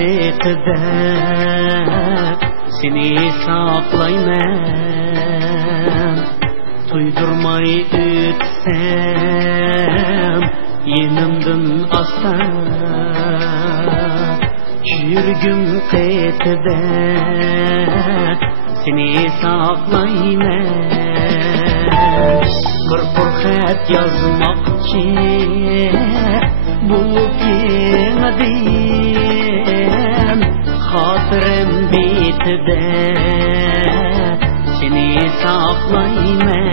qetida seni saqlayman, tuydurmay ötsem yenimdin asta, yürgüm qetida seni saqlayman. Bir fırsat yazmakçı bulup yemedim, hatırım bitide seni saqlayman.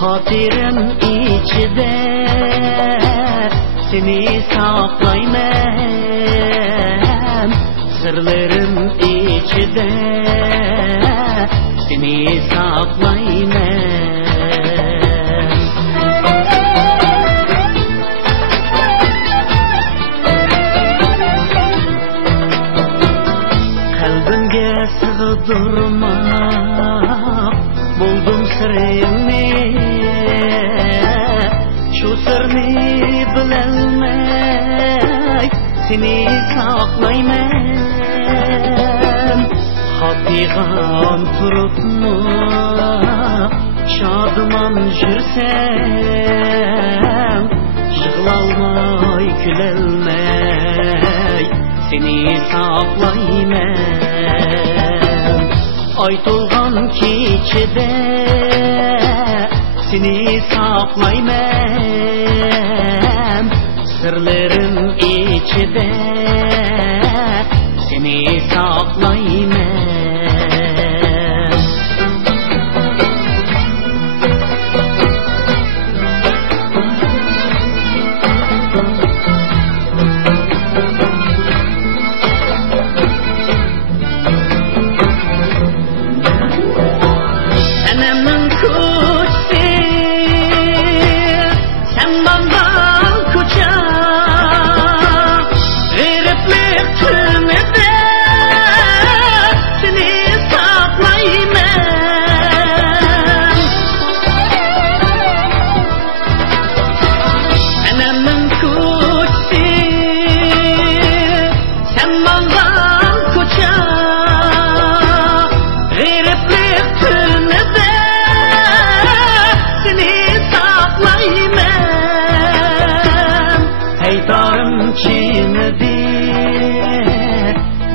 Hatırım içide seni saqlayman, sırlarım içide seni saqlayman. Kalbimge sığdırmak buldum sırrını, şu sırrını bilelmek seni saqlayman. Hapigan turupmu şadıman jürsem, yığılalmay külelmey seni saqlayman. Ay tolgan keçide seni saqlayman, sırlarım içide seni saqlayman.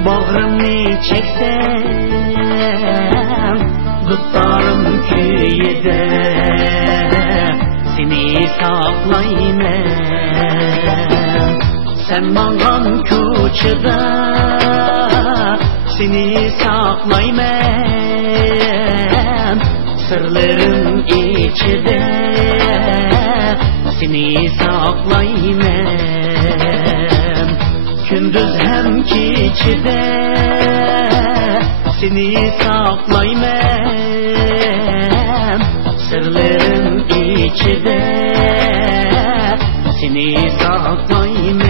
Bağrımı çeksem, tutarım köyde seni saqlayman. Sen mağan koçada seni saqlayman, sırlarım içide seni saqlayman. Gündüz hem keçide seni saqlayman, sırlarım içide seni saqlayman,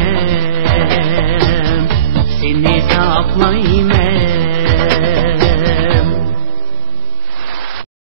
seni saqlayman.